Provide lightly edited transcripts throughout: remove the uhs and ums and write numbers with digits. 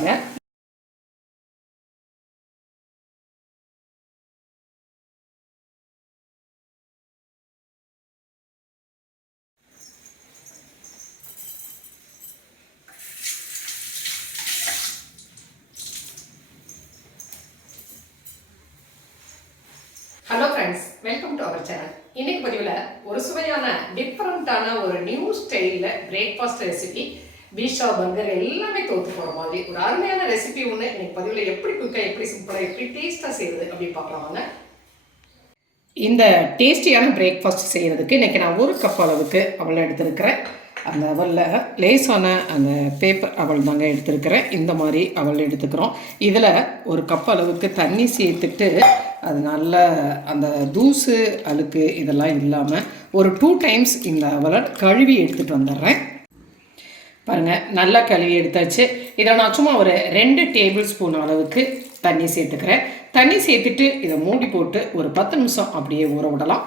பாருங்கள். Hello friends, welcome to our channel. இன்னைக்கு பதிவில் ஒரு சுவையான டிஃப்ரெண்ட்டான ஒரு நியூ ஸ்டைலில் பிரேக்ஃபாஸ்ட் ரெசிபி, பீஷா பர்கர் எல்லாமே தோற்று போகிற மாதிரி ஒரு அருமையான ரெசிபி ஒன்று இன்னைக்கு பதிவில் எப்படி குயிக்காக, எப்படி சிம்பிளாக, எப்படி டேஸ்ட்டாக செய்யுது அப்படின்னு பார்க்கலாம் வாங்க. இந்த டேஸ்டியான பிரேக்ஃபாஸ்ட் செய்கிறதுக்கு இன்றைக்கி நான் 1 கப் அளவுக்கு அவளை எடுத்துருக்கிறேன். அந்த அவலில் லேசான அந்த பேப்பர் அவல் தாங்க எடுத்துருக்கிறேன். இந்த மாதிரி அவல் எடுத்துக்கிறோம். இதில் 1 கப் அளவுக்கு தண்ணி சேர்த்துட்டு அது நல்ல அந்த தூசு அழுக்கு இதெல்லாம் இல்லாமல் ஒரு 2 டைம்ஸ் இந்த அவலை கழுவி எடுத்துகிட்டு வந்துடுறேன். பாருங்கள், நல்லா கழுவி எடுத்தாச்சு. இதை நான் சும்மா ஒரு 2 டேபிள் ஸ்பூன் அளவுக்கு தண்ணி சேர்த்துக்கிறேன். தண்ணி சேர்த்துட்டு இதை மூடி போட்டு ஒரு 10 நிமிஷம் அப்படியே ஊற விடலாம்.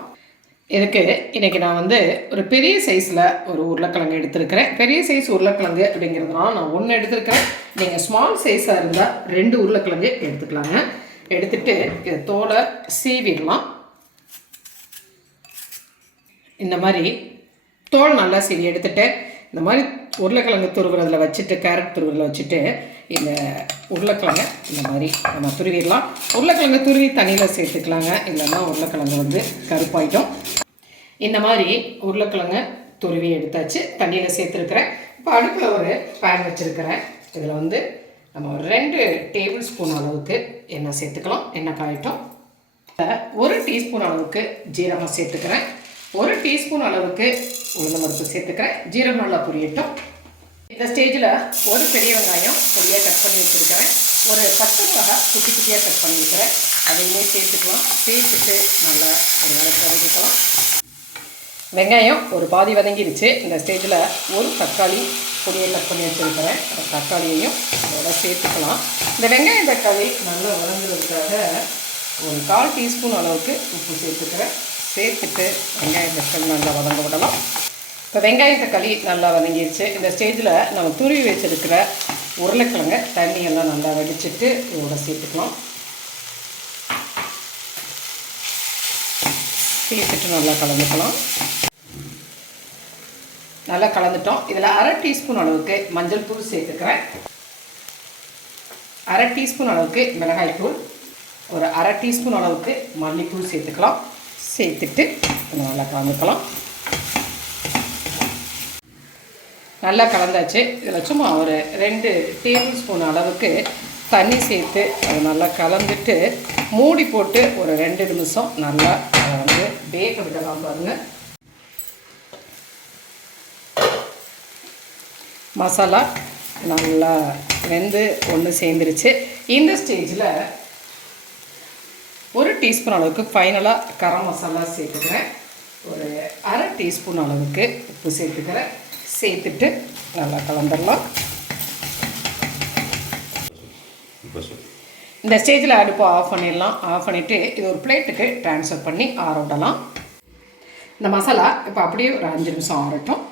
இதுக்கு இன்றைக்கி நான் ஒரு பெரிய சைஸில் ஒரு உருளைக்கிழங்கு எடுத்துருக்கிறேன். பெரிய சைஸ் உருளைக்கிழங்கு அப்படிங்கிறதுனால நான் 1 எடுத்துருக்கிறேன். நீங்கள் ஸ்மால் சைஸாக இருந்தால் 2 உருளைக்கிழங்கு எடுத்துக்கலாங்க. எடுத்துட்டு இதை தோலை சீவிடலாம். இந்த மாதிரி தோல் நல்லா சீவி எடுத்துட்டு இந்த மாதிரி உருளைக்கிழங்கு துருவுறதில் வச்சுட்டு, கேரட் துருவுறதில் வச்சுட்டு இந்த உருளைக்கிழங்கை இந்த மாதிரி நம்ம துருவிடலாம். உருளைக்கிழங்கு துருவி தண்ணியில் சேர்த்துக்கலாங்க, இல்லைன்னா உருளைக்கிழங்கு கருப்பாயிட்டோம். இந்த மாதிரி உருளைக்கிழங்கை துருவி எடுத்தாச்சு, தண்ணியில் சேர்த்துருக்குறேன். இப்போ அடுப்பில் ஒரு பேன் வச்சுருக்கிறேன். இதில் நம்ம ஒரு 2 டேபிள் ஸ்பூன் அளவுக்கு எண்ணெய் சேர்த்துக்கலாம். எண்ணெய் காயட்டும். 1 டீஸ்பூன் அளவுக்கு ஜீரகம் சேர்த்துக்கிறேன். 1 டீஸ்பூன் அளவுக்கு உளுந்தம்பருப்பு சேர்த்துக்கிறேன். ஜீரகம் நல்லா பொரியட்டும். இந்த ஸ்டேஜில் ஒரு பெரிய வெங்காயம் பொடியாக கட் பண்ணி வச்சுருக்கிறேன். ஒரு 10 மிளகாய் குட்டி குட்டியாக கட் பண்ணி வைக்கிறேன். அதையுமே சேர்த்துக்கலாம். சேர்த்துட்டு நல்லா ஒரு வதக்கலாம். வெங்காயம் ஒரு பாதி வதங்கிடுச்சு. இந்த ஸ்டேஜில் ஒரு தக்காளி பொடியை கட் பண்ணி வச்சுருக்கிறேன். அந்த தக்காளியையும் அதோட சேர்த்துக்கலாம். இந்த வெங்காயம் தக்காளி நல்லா வதங்குறதுக்காக ஒரு 1/4 டீஸ்பூன் அளவுக்கு உப்பு சேர்த்துக்கிறேன். சேர்த்துட்டு வெங்காயம் தக்காளி நல்லா வதங்க விடலாம். இப்போ வெங்காயம் தக்காளி நல்லா வதங்கிடுச்சு. இந்த ஸ்டேஜில் நம்ம துருவி வச்சுருக்கிற உருளைக்கிழங்கை தண்ணியெல்லாம் நல்லா வடிச்சிட்டு இதோட சேர்த்துக்கலாம். சேர்த்துட்டு நல்லா கலந்துக்கலாம். நல்லா கலந்துட்டோம். இதில் 1/2 டீஸ்பூன் அளவுக்கு மஞ்சள் தூள் சேர்த்துக்கிறேன். 1/2 டீஸ்பூன் அளவுக்கு மிளகாய் தூள், ஒரு 1/2 டீஸ்பூன் அளவுக்கு மல்லித்தூள் சேர்த்துக்கலாம். சேர்த்துட்டு நல்லா கலந்துக்கலாம். நல்லா கலந்தாச்சு. இதில் சும்மா ஒரு 2 டேபிள் ஸ்பூன் அளவுக்கு தண்ணி சேர்த்து அதை நல்லா கலந்துட்டு மூடி போட்டு ஒரு 2 நிமிஷம் நல்லா அதை வேக விடலாம். பாருங்கள், மசாலா நல்லா வெந்து ஒன்று சேர்ந்துருச்சு. இந்த ஸ்டேஜில் 1 டீஸ்பூன் அளவுக்கு ஃபைனலாக கரம் மசாலா சேர்த்துக்கிறேன். ஒரு 1/2 டீஸ்பூன் அளவுக்கு உப்பு சேர்த்துக்கிறேன். சேர்த்துட்டு நல்லா கலந்துடலாம். இந்த ஸ்டேஜில் அடுப்பை ஆஃப் பண்ணிடலாம். ஆஃப் பண்ணிவிட்டு இது ஒரு பிளேட்டுக்கு ட்ரான்ஸ்ஃபர் பண்ணி ஆற விடலாம். இந்த மசாலா இப்போ அப்படியே ஒரு 5 நிமிஷம் ஆறட்டும்.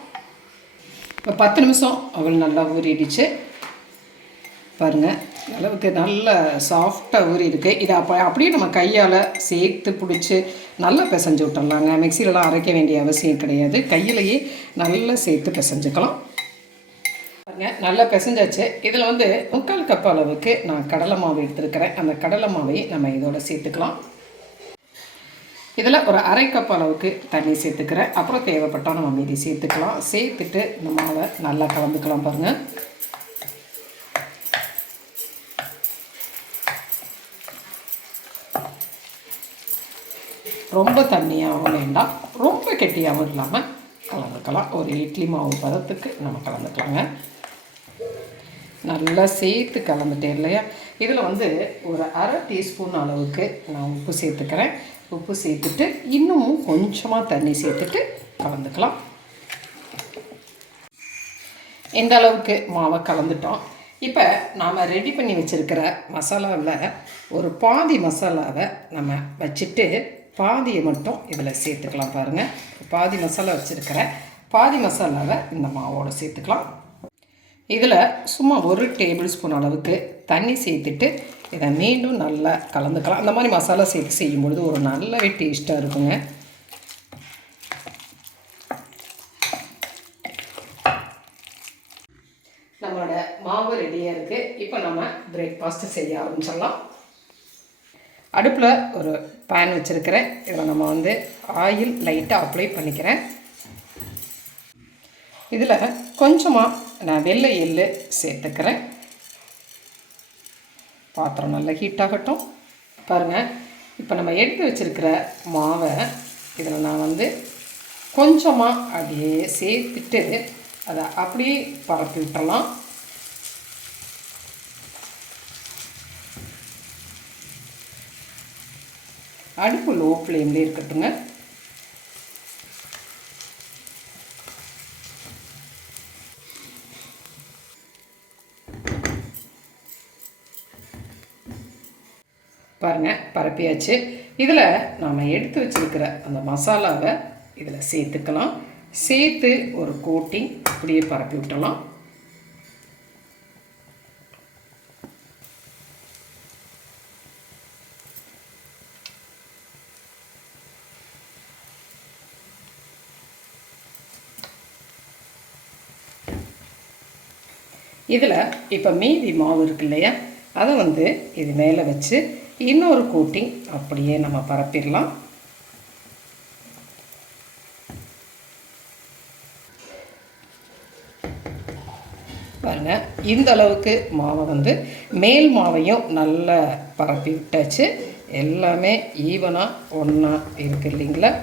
இப்போ 10 நிமிஷம் அவள் நல்லா ஊறிடுச்சு. பாருங்கள், அளவுக்கு நல்ல சாஃப்டாக ஊறி இருக்குது. இதை அப்படியே நம்ம கையால் சேர்த்து பிடிச்சி நல்லா பிசைஞ்சு விட்டுடலாங்க. மிக்சிலலாம் அரைக்க வேண்டிய அவசியம் கிடையாது. கையிலையே நல்லா சேர்த்து பிசைஞ்சுக்கலாம். பாருங்கள், நல்லா பிசைஞ்சாச்சு. இதில் 3/4 கப் அளவுக்கு நான் கடலை மாவு எடுத்துருக்கிறேன். அந்த கடலை மாவை நம்ம இதோட சேர்த்துக்கலாம். இதில் ஒரு 1/2 கப் அளவுக்கு தண்ணி சேர்த்துக்கிறேன். அப்புறம் தேவைப்பட்டால் நம்ம மீதி சேர்த்துக்கலாம். சேர்த்துட்டு இந்த மாவை நல்லா கலந்துக்கலாம். பாருங்கள், ரொம்ப தண்ணியாகவும் வேண்டாம், ரொம்ப கெட்டியாகவும் இல்லாமல் கலந்துக்கலாம். ஒரு இட்லி மாவு பதத்துக்கு நம்ம கலந்துக்கலாங்க. நல்லா சேர்த்து கலந்துட்டேன் இல்லையா. இதில் ஒரு 1/2 டீஸ்பூன் அளவுக்கு நான் உப்பு சேர்த்துக்கிறேன். உப்பு சேர்த்துட்டு இன்னமும் கொஞ்சமாக தண்ணி சேர்த்துட்டு கலந்துக்கலாம். இந்த அளவுக்கு மாவை கலந்துட்டோம். இப்போ நாம் ரெடி பண்ணி வச்சுருக்கிற மசாலாவில் ஒரு பாதி மசாலாவை நம்ம வச்சுட்டு பாதியை மட்டும் இதில் சேர்த்துக்கலாம். பாருங்கள், பாதி மசாலா வச்சுருக்கிறேன். பாதி மசாலாவை இந்த மாவோடு சேர்த்துக்கலாம். இதில் சும்மா 1 டேபிள் ஸ்பூன் அளவுக்கு தண்ணி சேர்த்துட்டு இதை மீண்டும் நல்லா கலந்துக்கலாம். அந்த மாதிரி மசாலா சேர்த்து செய்யும்பொழுது ஒரு நல்லாவே டேஸ்ட்டாக இருக்குங்க. நம்மளோட மாவு ரெடியாக இருக்குது. இப்போ நம்ம பிரேக்ஃபாஸ்ட்டு செய்ய ஆரம்பிச்சிடலாம். அடுப்பில் ஒரு பேன் வச்சுருக்கிறேன். இதில் நம்ம வந்து ஆயில் லைட்டாக அப்ளை பண்ணிக்கிறேன். இதில் கொஞ்சமாக நான் வெள்ளை எள்ளு சேர்த்துக்கிறேன். பாத்திரம் நல்லா ஹீட் ஆகட்டும். பாருங்கள், இப்போ நம்ம எடுத்து வச்சுருக்கிற மாவை இதில் நான் வந்து கொஞ்சமாக அப்படியே சேர்த்துட்டு அதை அப்படியே பரப்பி விட்டுறலாம். அடுப்பு லோ ஃப்ளேம்லேயே இருக்கட்டுங்க. பாருங்கள், பரப்பியாச்சு. இதில் நம்ம எடுத்து வச்சுருக்கிற அந்த மசாலாவை இதில் சேர்த்துக்கலாம். சேர்த்து ஒரு கோட்டிங் அப்படியே பரப்பி விட்டலாம். இதில் இப்போ மீதி மாவு இருக்கு இல்லையா, அதை வந்து இது மேலே வச்சு இன்னொரு கோட்டிங் அப்படியே நம்ம பரப்பிடலாம். பாருங்கள், இந்த அளவுக்கு மாவை வந்து மேல் மாவையும் நல்லா பரப்பி விட்டாச்சு. எல்லாமே ஈவனாக ஒன்றா இருக்குது இல்லைங்களா.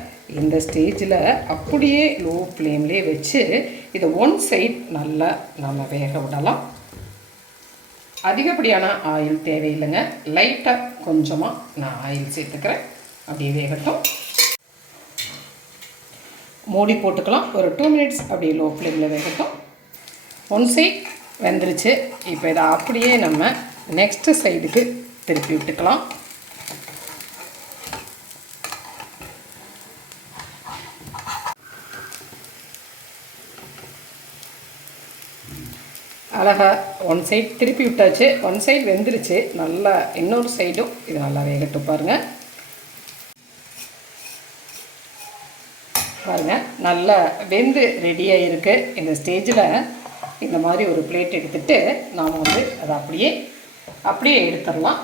இந்த ஸ்டேஜில் அப்படியே லோ ஃப்ளேம்லேயே வச்சு இதை ஒன் சைட் நல்லா நம்ம வேக விடலாம். அதிகப்படியான ஆயில் தேவையில்லைங்க. லைட்டாக கொஞ்சமாக நான் ஆயில் சேர்த்துக்கிறேன். அப்படியே வேகட்டும். மூடி போட்டுக்கலாம். ஒரு 2 மினிட்ஸ் அப்படியே லோ ஃப்ளேமில் வேகட்டும். ஒன் சைட் வெந்துருச்சு. இப்போ இதை அப்படியே நம்ம நெக்ஸ்ட்டு சைடுக்கு திருப்பி விட்டுக்கலாம். அழகாக ஒன் சைட் திருப்பி விட்டாச்சு. ஒன் சைடு வெந்துருச்சு. நல்லா இன்னொரு சைடும் இது நல்லா வேகட்டும். பாருங்கள், பாருங்கள், நல்லா வெந்து ரெடியாக இருக்குது. இந்த ஸ்டேஜில் இந்த மாதிரி ஒரு பிளேட் எடுத்துகிட்டு நாம் வந்து அதை அப்படியே எடுத்துடலாம்.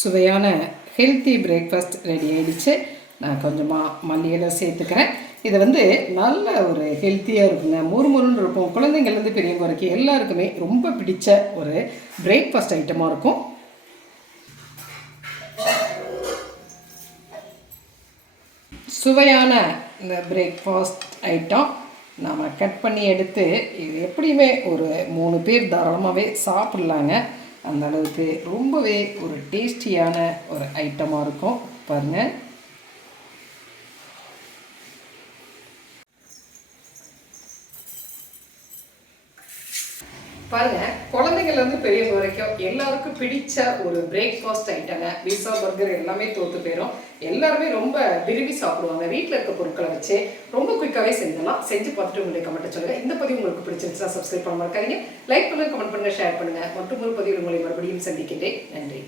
சுவையான ஹெல்த்தி பிரேக்ஃபாஸ்ட் ரெடி ஆகிடுச்சு. நான் கொஞ்சமாக மல்லியில சேர்த்துக்கிறேன். இது வந்து நல்ல ஒரு ஹெல்த்தியாக இருக்குங்க. முறுமுறுன்னு இருக்கும். குழந்தைங்கள்லேருந்து பெரியவங்க வரைக்கும் எல்லாருக்குமே ரொம்ப பிடிச்ச ஒரு பிரேக்ஃபாஸ்ட் ஐட்டமாக இருக்கும். சுவையான இந்த பிரேக்ஃபாஸ்ட் ஐட்டம் நாம் கட் பண்ணி எடுத்து இது எப்படியுமே ஒரு 3 பேர் தாராளமாகவே சாப்பிட்லாங்க. அந்த அளவுக்கு ரொம்பவே ஒரு டேஸ்டியான ஒரு ஐட்டமாக இருக்கும். பாருங்கள், பாருங்கள், குழந்தைங்கள்லேருந்து பெரியவங்க வரைக்கும் எல்லாருக்கும் பிடிச்ச ஒரு பிரேக்ஃபாஸ்ட் ஐட்டங்க. பீஸா, பர்கர் எல்லாமே தோற்று போயிடும். எல்லாருமே ரொம்ப விரும்பி சாப்பிடுவாங்க. வீட்டில் இருக்க பொருட்களை வச்சு ரொம்ப குயிக்காகவே செஞ்சிடலாம். செஞ்சு பார்த்துட்டு உங்களுக்கு கமெண்ட் சொல்லுங்கள். இந்த பதிவு உங்களுக்கு பிடிச்சிருந்துச்சுன்னா சப்ஸ்கிரைப் பண்ண மறக்காதீங்க. லைக் பண்ணுங்கள், கமெண்ட் பண்ணுங்கள், ஷேர் பண்ணுங்கள். மற்றும் ஒரு பதிவில் உங்களை மறுபடியும் சந்திக்கின்றேன். நன்றி.